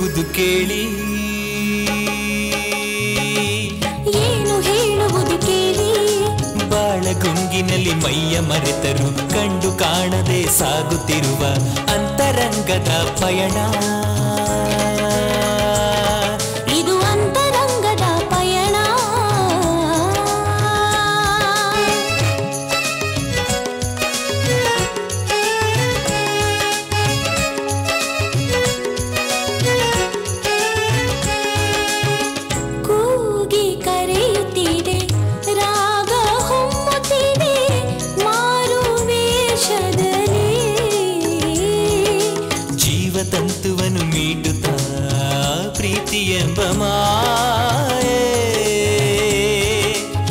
ಹೇಳುವುದು ಕೇಳಿ ಬಾಳಗುಂಗಿನಲ್ಲಿ ಮೈಯ ಮರೆತರು ಕಂಡು ಕಾಣದೆ ಸಾಗುತ್ತಿರುವ ಅಂತರಂಗದ ಪಯಣ ಇದು ಅಂತರಂಗದ ಪಯಣ ಕೂಗಿ ಕರೆಯುತ್ತಿದೆ ರಾಗ ಹೊಮ್ಮುತ್ತಿದೆ ಮಾರು ವೇಷದಲ್ಲಿ ಜೀವತಂತುವನ್ನು ಮೀಟುತ್ತಾ ಪ್ರೀತಿ ಎಂಬ ಮಾಯೆ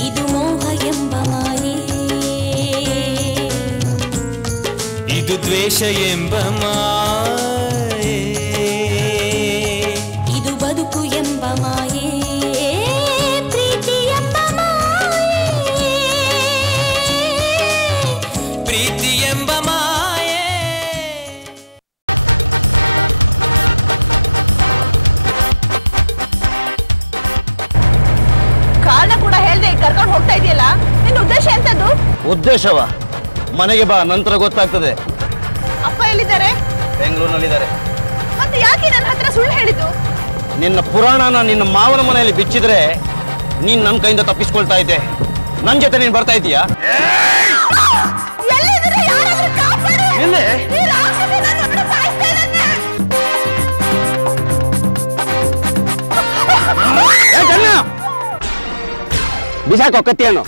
ಇದು ಮೋಹ ಎಂಬ ಮಾಯೆ ಇದು ದ್ವೇಷ ಎಂಬ ಮಾಯೆ ಇದು ಬದುಕು ಎಂಬ ಮಾಯೆ ಪ್ರೀತಿ ಎಂಬ ಮಾಯೆ ಪ್ರೀತಿ ಎಂಬ ಮಾಯೆ ಕಾರಣ ಕೂಡ ಹೇಳ್ದೆ ಕರ್ಕೊಂಡು ಹೋಗ್ತಾ ಇದೆಯಲ್ಲ ನಿನ್ನ ಉದ್ದೇಶ ಎಂತದ್ದು? ಉದ್ದೇಶವ ಮನೆಗೆ ಬಾ, ನಂತರ ಗೊತ್ತಾಗ್ತದೆ. ಅಪ್ಪ ಎಲ್ಲಿದ್ದಾರೆ? ಬೆಂಗಳೂರಿನಲ್ಲಿದ್ದಾರೆ. ಮತ್ತೆ ಯಾಕೆ ನನ್ನ ಹತ್ರ ಸುಳ್ಳು ಹೇಳಿದ್ದು? ನಿನ್ನ ಪುರಾಣನ ನಿನ್ನ ಮಾವನ ಮನೆಯಲ್ಲಿ ಬಿಚ್ಚಿದ್ರೆ ನೀನ್ ನನ್ನ ಕೈಯಿಂದ ತಪ್ಪಿಸ್ಕೊಳ್ತಾ ಇದ್ದೆ. ನನ್ನ ಜೊತೆ ನೀನ್ ಬರ್ತಾ ಇದೀಯಾ? ಎಲ್ಲಿದ್ದೀರಿ? ಯಾರಾದ್ರೂ ಕಾಪಾಡಿ! ಎಲ್ಲಿ? ಈ ರಾಕ್ಷಸ ನನ್ನನ್ನು ಸಾಯಿಸ್ತಾ ಇದ್ದಾನೆ! ಬಿಸಾಕೋ ಕತ್ತಿಯನ್ನು.